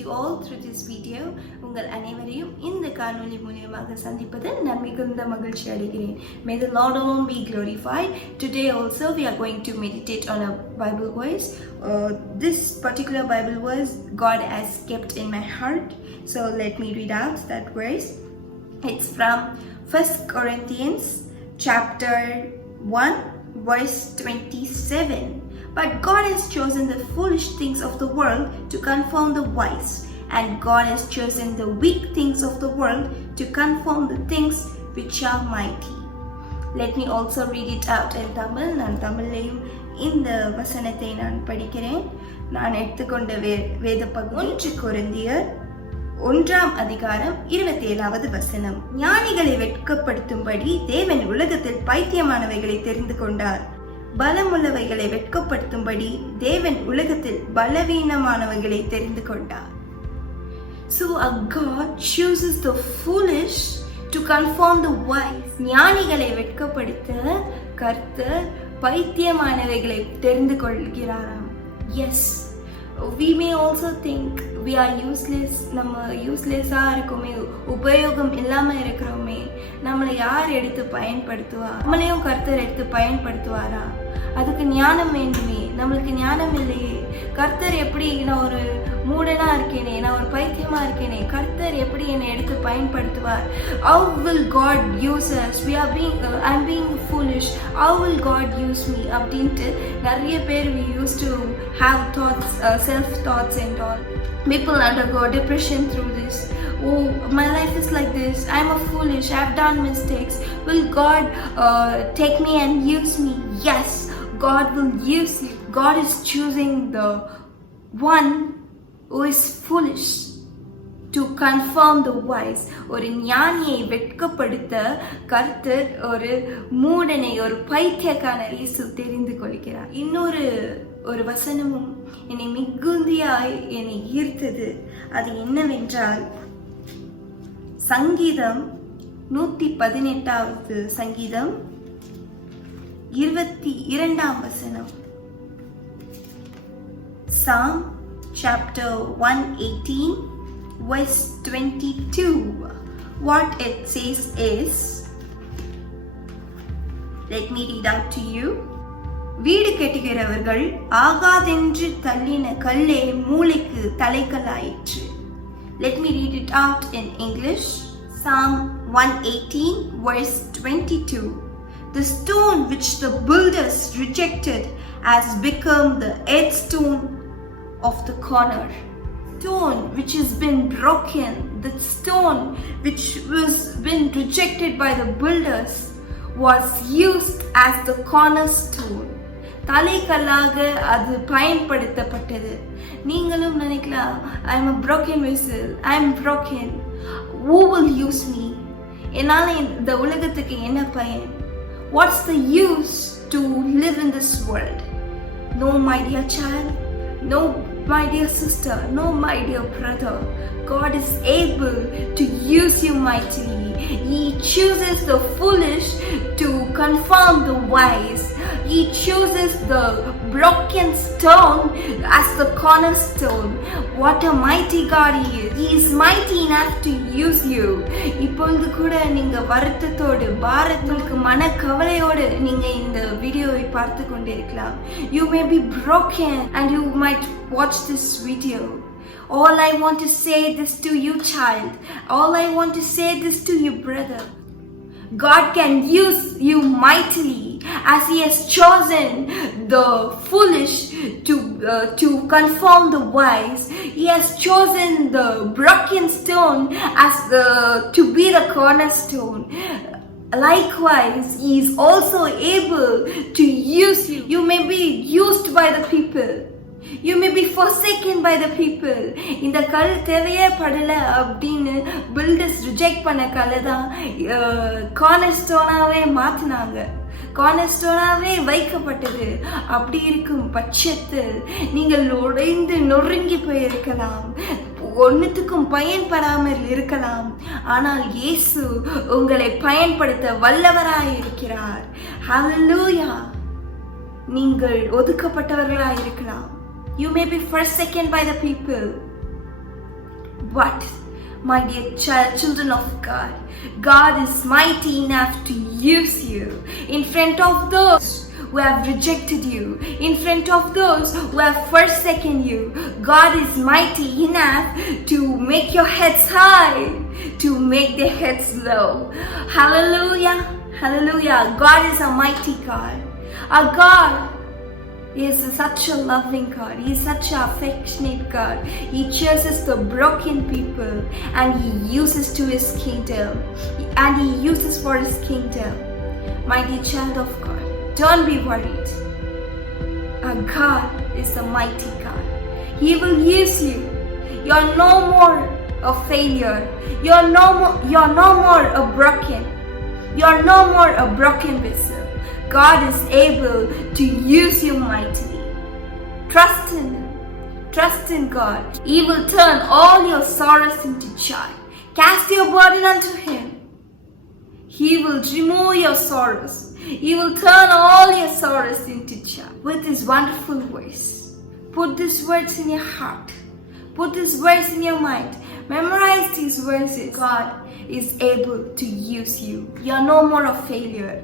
you all through this video. உங்கள் அனைவரையும் இந்த காணொளி மூலமாக சந்திப்பதில் நான் மிகுந்த மகிழ்ச்சி அடைகிறேன். May the Lord alone be glorified. Today also we are going to meditate on a Bible verse. This particular Bible verse God has kept in my heart. So let me read out that verse. It's from 1 Corinthians chapter 1 verse 27. But God has chosen the foolish things of the world to confound the wise, and God has chosen the weak things of the world to confound the things which are mighty. Let me also read it out in Tamil. நான் தமிழிலேயும் இந்த வசனத்தை நான் படிக்கிறேன். நான் எடுத்துக்கொண்ட வேத பகுதி 1 கொரிந்தியர் 1ஆம் அதிகாரம் 27வது வசனம். ஞானிகளை வெட்கப்படுத்தும்படி தேவன் உலகத்தில் பைத்தியமானவைகளை தெரிந்து கொண்டார். பலமுள்ளவைகளை வெட்கப்படுத்தும்படி தேவன் உலகத்தில் பலவீனமானவைகளை தெரிந்து கொண்டார். So God chooses the foolish to conform the wise. ஞானிகளை வெட்கப்படுத்த கர்த்தர் பைத்தியமானவைகளை தெரிந்து கொள்கிறாராம். Yes, we may also think we are useless. நம்ம யூஸ்லெஸ்ஸா இருக்குமே, உபயோகம் இல்லாம இருக்கிறோமே, நம்மளை யார் எடுத்து பயன்படுத்துவா? நம்மளையும் கர்த்தர் எடுத்து பயன்படுத்துவாரா? அதுக்கு ஞானம் வேண்டுமே. நம்மளுக்கு ஞானம் இல்லையே. கர்த்தர் எப்படி, நான் ஒரு மூடனா இருக்கேனே, நான் ஒரு பைத்தியமா இருக்கேனே, கர்த்தர் எப்படி என்னை எடுத்து பயன்படுத்துவார்? How will God use us? I'm being foolish. How will God use me? அப்படின்ட்டு நிறைய பேர் we used to have thoughts, self thoughts and all. People undergo depression through this. Oh, my life is like this. I'm a foolish. I've done mistakes. Will God take me and use me? Yes, God will use you. God is choosing the one who is foolish to confirm the wise. ஒரு ஞானியை வெட்கப்படுத்த கர்த்தர் ஒரு மூடனை, ஒரு பைத்தியக்காரனை இயேசு தெரிந்து கொள்கிறார். இன்னொரு வசனமும் என்னை மிகுதியாய் என்னை ஈர்த்தது. அது என்னவென்றால் சங்கீதம் 118வது சங்கீதம் 22ஆம் வசனம். Psalm chapter 118 verse 22. What it says is, let me read out to you. வீடு கட்டுகிறவர்கள் ஆகாதென்று தள்ளின கல்லே மூளைக்கு தலைக்கல்லாயிற்று. Let me read it out in English. Psalm 118 verse 22. The stone which the builders rejected has become the headstone of the corner. Stone which has been broken, the stone which was been rejected by the builders was used as the cornerstone. தலைக்கல்லாக அது பயன்படுத்தப்பட்டது. நீங்களும் நினைக்கலாம், I am a broken vessel, I am broken. Who will use me? என்னால இந்த உலகத்துக்கு என்ன பயன்? What's the use to live in this world? No, my dear child. No, my dear sister. No, my dear brother. God is able to use you mightily. He chooses the foolish to confirm the wise. He chooses the broken stone as the cornerstone. What a mighty God He is. He is mighty enough to use you. இப்பொழுது கூட நீங்க வருத்தத்தோடு, பாரத்துக்கு மனக்கவலையோடு நீங்க இந்த வீடியோவை பார்த்து கொண்டிருக்கலாம். You may be broken and you might watch this video. All I want to say this to you, child. All I want to say this to you, brother. God can use you mightily as He has chosen the foolish to conform the wise. He has chosen the broken stone as to be the cornerstone. Likewise, He is also able to use you. You may be used by the people. You may be forsaken by the people. இந்த கல் தேவையே படல அப்படின்னு filters reject பண்ண கல்லை தான் கார்னர்ஸ்டோனாவே மாத்தினாங்க, கார்னர்ஸ்டோனாவே வைக்கப்பட்டது. அப்படி இருக்கும் பட்சத்தில் நீங்கள் உடைந்து நொறுங்கி போயிருக்கலாம், ஒன்னுத்துக்கும் பயன்படாமல் இருக்கலாம். ஆனால் இயேசு உங்களை பயன்படுத்த வல்லவராய் இருக்கிறார். ஹல்லேலூயா. நீங்கள் ஒதுக்கப்பட்டவர்களாய் இருக்கலாம். You may be forsaken by the people. But my dear children of God, God is mighty enough to use you in front of those who have rejected you, in front of those who have forsaken you. God is mighty enough to make your heads high, to make their heads low. Hallelujah, hallelujah. God is a mighty God. Our God is such a loving God. He is such an affectionate God. He chooses the broken people and He uses to His kingdom. And He uses for His kingdom. My dear child of God, don't be worried. Our God is a mighty God. He will use you. You're no more a failure. You're no more a broken. You're no more a broken vessel. God is able to use you mightily. Trust in Him. Trust in God. He will turn all your sorrows into joy. Cast your burden unto Him. He will remove your sorrows. He will turn all your sorrows into joy. With His wonderful voice. Put these words in your heart. Put these words in your mind. Memorize these verses. God is able to use you. You are no more a failure.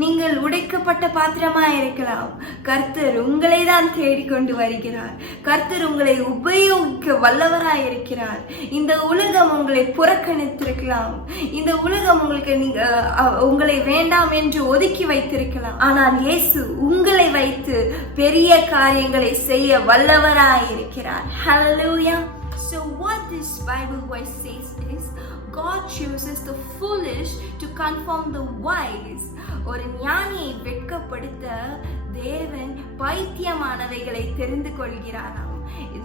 நீங்கள் உடைக்கப்பட்ட பாத்திரமாய் இருக்கலாம். கர்த்தர் உங்களை தான் தேடிக்கொண்டு வருகிறார். கர்த்தர் உங்களை உபயோகிக்க வல்லவராய் இருக்கிறார். இந்த உலகம் உங்களை புறக்கணித்திருக்கலாம். இந்த உலகம் உங்களை வேண்டாம் என்று ஒதுக்கி வைத்திருக்கலாம். ஆனால் இயேசு உங்களை வைத்து பெரிய காரியங்களை செய்ய வல்லவராய் இருக்கிறார். Hallelujah. So what this Bible verse says is, God chooses the foolish to confirm the wise. ஒரு ஞானியை வெட்கப்படுத்த தேவன் பைத்தியமானவைகளை தெரிந்து கொள்கிறாராம்.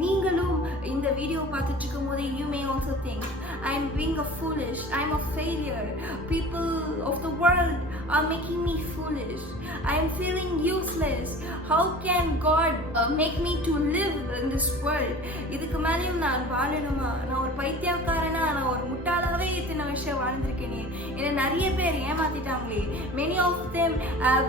நீங்களும் இந்த வீடியோ பார்த்துட்டு இருக்கும் போது you may also think, I am being a foolish, I am a failure, people of the world are making me foolish, I am feeling useless, how can God make me to live in this world? இதுக்கு மேலேயும் நான் வாழணுமா? நான் ஒரு பைத்தியக்காரனா? நான் ஒரு முட்டாளாவே இத்தனை வருஷம் வாழ்ந்திருக்கேனே, என்னை நிறைய பேர் ஏமாத்திட்டாங்களே, many of them have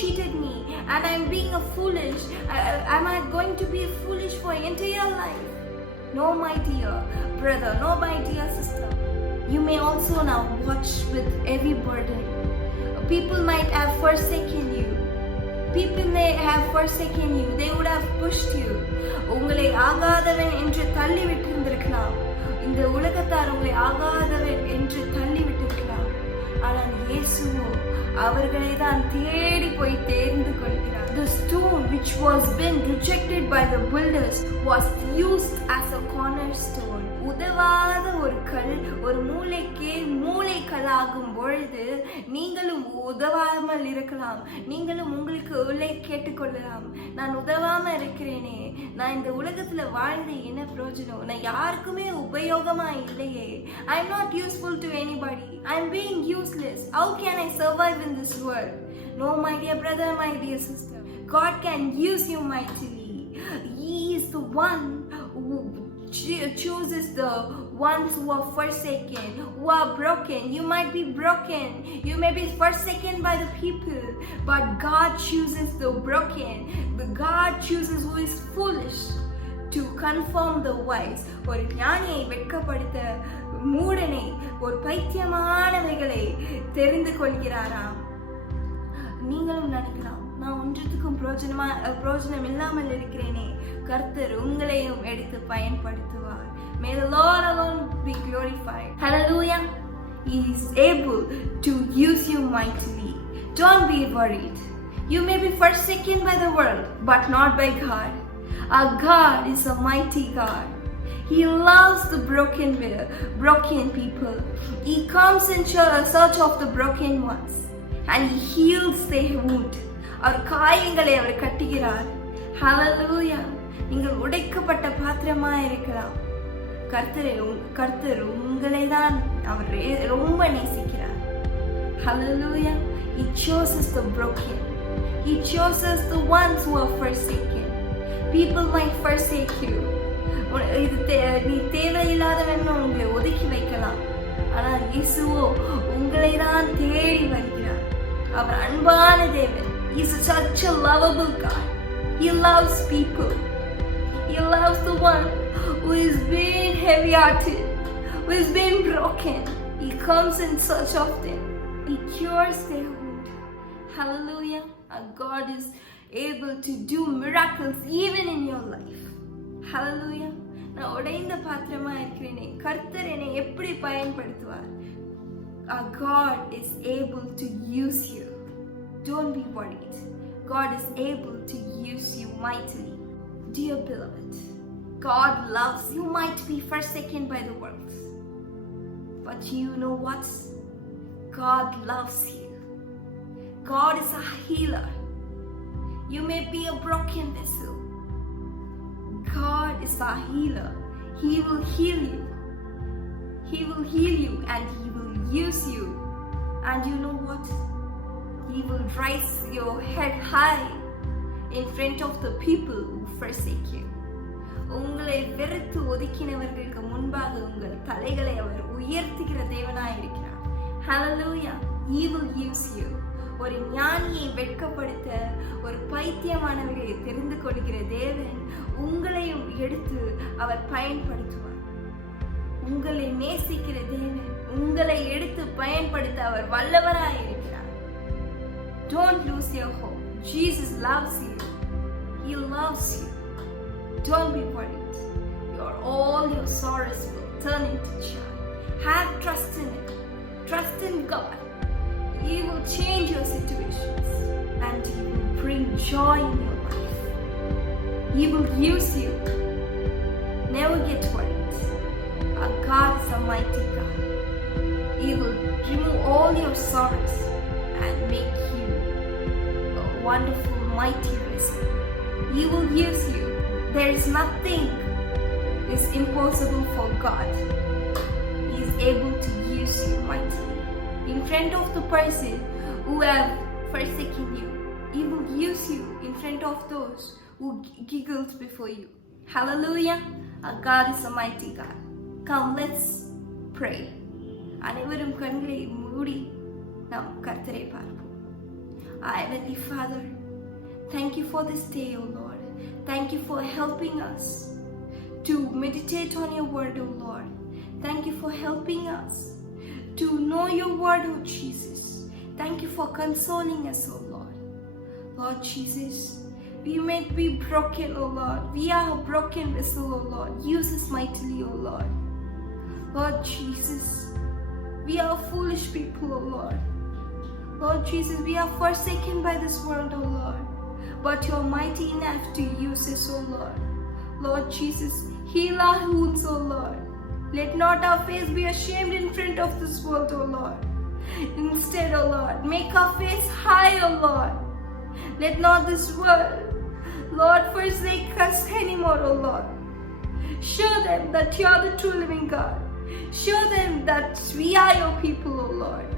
cheated me and I am being a foolish, am I going to be foolish for entire life? No, my dear brother, no, my dear sister. You may also now watch with heavy burden. People might have forsaken you. People may have forsaken you. They would have pushed you. உங்களை ஆகாதவன் என்று தள்ளி விட்டிருந்திருக்கலாம். இந்த உலகத்தார் உங்களை ஆகாதவன் என்று தள்ளி விட்டிருக்கலாம். ஆனால் இயேசுவோ அவர்களை தான் தேடி போய் தேர்ந்து கொள்கிறார். The stone which was been rejected by the builders was used as a cornerstone. உதவாத ஒரு கல் ஒரு மூளைக்கல்லாகும் பொழுது நீங்களும் உதவாமல் இருக்கலாம். நீங்களும் உங்களுக்கு உள்ளே கேட்டுக்கொள்ளலாம், நான் உதவாம இருக்கிறேனே, நான் இந்த உலகத்துல வாழ்ந்து என்ன பிரயோஜனம், நான் யாருக்குமே உபயோகமா இல்லையே, I am not useful to anybody, I am being useless, how can I survive in this world? No, my dear brother, my dear sister, God can use you mightily. He is the one who chooses the ones who are forsaken, who are broken. You might be broken, you may be forsaken by the people, but God chooses the broken. God chooses who is foolish to confirm the wise. ஒரு ஞானியை வெட்கப்படுத்த மூடனை, ஒரு பைத்தியமானவைகளை தெரிந்து கொள்கிறாராம். நீங்களும் நினைக்கலாம், நான் ஒன்றத்துக்கும் பிரயோஜனம் இல்லாமல் இருக்கிறேனே, கர்த்தர் உங்களையும் எடுத்து பயன்படுத்துவார். May the Lord alone be glorified. Hallelujah. He is able to use you mightily. Don't be worried. You may be forsaken by the world, but not by God. Our God is a mighty God. He loves the broken people. He comes in search of the broken ones, and He heals their wound. அவர் காயங்களை அவர் கட்டுகிறார். Hallelujah. நீங்கள் உடைக்கப்பட்ட பாத்திரமாக இருக்கலாம். கர்த்தர் உங்களை தான் அவர் ரொம்ப நேசிக்கிறார். Hallelujah. He chooses the broken. He chooses the ones who are forsaken. People might forsake you. நீ தேவையில்லாதவன் உங்களை ஒதுக்கி வைக்கலாம். ஆனால் இயேசுவோ உங்களை தான் தேடி வருகிறார். அவர் அன்பான தேவன். He is such a lovable God. He loves people. He loves the one who is being heavy hearted, who has been broken. He comes in search of them. He cures their wound. Hallelujah. Our God is able to do miracles even in your life. Hallelujah. நான் உடைந்த பாத்திரமா இருக்கிறேனே, கர்த்தர் என்னை எப்படி பயன்படுத்துவார்? Our God is able to use you. Don't be worried. God is able to use you mightily. Dear beloved, God loves you. You might be forsaken by the world, but you know what? God loves you. God is a healer. You may be a broken vessel. God is our healer. He will heal you. He will heal you and He will use you. And you know what? He will raise your head high in front of the people who forsake you. உங்களை வெறுத்து ஒதுக்கினவர்களுக்கு முன்பாக உங்கள் தலைகளை அவர் உயர்த்துகிற தேவனாய் இருக்கிறார். Hallelujah. He will use you. ஒரு ஞானியை வெட்கப்படுத்த, ஒரு பைத்தியமானவரை தெரிந்து கொள்கிற தேவன் உங்களையும் எடுத்து அவர் பயன்படுத்துவார். உங்களை நேசிக்கிற தேவன் உங்களை எடுத்து பயன்படுத்த அவர் வல்லவராய் இருக்கிறார். Don't lose your hope. Jesus loves you. He loves you. Don't be worried. All your sorrows will turn into joy. Have trust in Him. Trust in God. He will change your situations and He will bring joy in your life. He will use you. Never get worried. Our God is a mighty God. He will remove all your sorrows and make you a wonderful, mighty vessel. He will use you. There is nothing is impossible for God. He is able to use you mightily. In front of the person who have forsaken you, He will use you in front of those who giggled before you. Hallelujah. Our God is a mighty God. Come, let's pray. அனைவரும் கண்களை மூடி நாம் கர்த்தரை பார்ப்போம். Heavenly Father, thank you for this day, O Lord. Thank you for helping us to meditate on your word, O Lord. Thank you for helping us to know your word, O Jesus. Thank you for consoling us, O Lord. Lord Jesus, we may be broken, O Lord. We are a broken vessel, O Lord. Use us mightily, O Lord. Lord Jesus, we are foolish people, O Lord. Lord Jesus, we are forsaken by this world, O Lord. But you're mighty enough to use us, O Lord. Lord Jesus, heal our wounds, O Lord. Let not our face be ashamed in front of this world, O Lord. Instead, O Lord, make our face high, O Lord. Let not this world, Lord, forsake us anymore, O Lord. Show them that you are the true living God. Show them that we are your people, O Lord.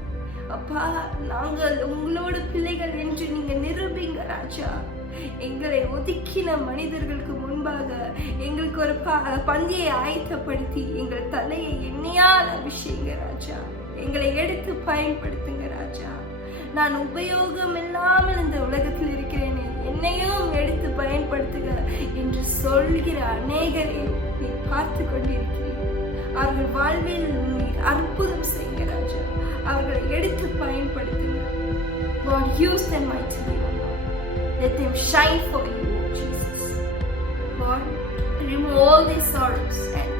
அப்பா, நாங்கள் உங்களோட பிள்ளைகள் என்று நீங்க நிரூபிங்க ராஜா. எங்களை ஒதுக்கின மனிதர்களுக்கு முன்பாக எங்களுக்கு ஒரு பந்தியை ஆயத்தப்படுத்தி எங்கள் தலையை எண்ணெயால் அபிஷேக ராஜா. எங்களை எடுத்து பயன்படுத்துங்க ராஜா. நான் உபயோகம் இல்லாமல் இந்த உலகத்தில் இருக்கிறேனே, என்னையும் எடுத்து பயன்படுத்துக என்று சொல்கிற அநேகரை நீ பார்த்து கொண்டிருக்கிறீர். அவர்கள் வாழ்வில் நீர் அற்புதம் செய்யுங்க ராஜா. அவர்களை எடுத்து பயன்படுத்துங்க. Lord, use them mightily, O Lord. Let them shine for you, O Jesus. Lord, remove all these sorrows and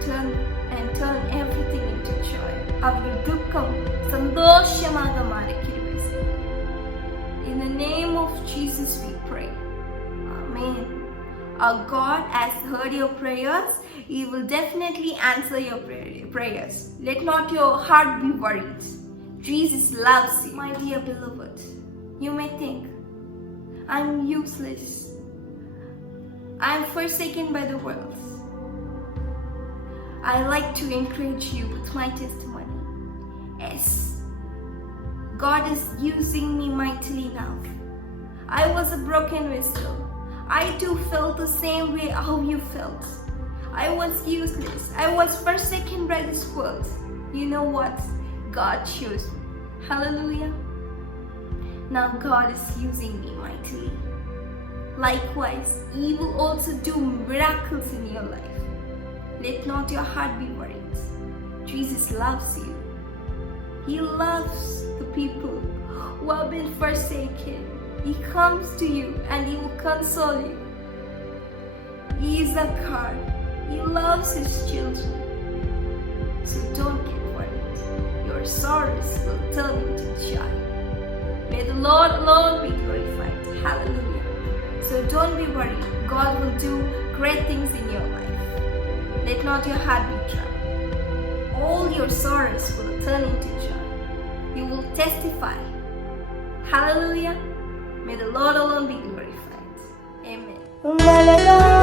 turn everything into joy. அவர்கள் துக்கம் சந்தோஷமாக மாறி கிருபை செய்யுங்க. In the name of Jesus we pray. Amen. Our God has heard your prayers. He will definitely answer your prayers. Let not your heart be worried. Jesus loves you. My dear beloved, you may think, I'm useless. I'm forsaken by the world. I like to encourage you with my testimony. Yes, God is using me mightily now. I was a broken vessel. I too felt the same way how you felt. I was useless. I was forsaken by this world. You know what? God chose me. Hallelujah. Now God is using me mightily. Likewise, He will also do miracles in your life. Let not your heart be worried. Jesus loves you. He loves the people who have been forsaken. He comes to you and He will console you. He is a God. He loves His children. So don't get worried. Your sorrows will turn into joy. May the Lord alone be glorified. Hallelujah. So don't be worried. God will do great things in your life. Let not your heart be troubled. All your sorrows will turn into joy. You will testify. Hallelujah. May the Lord alone be glorified. Amen.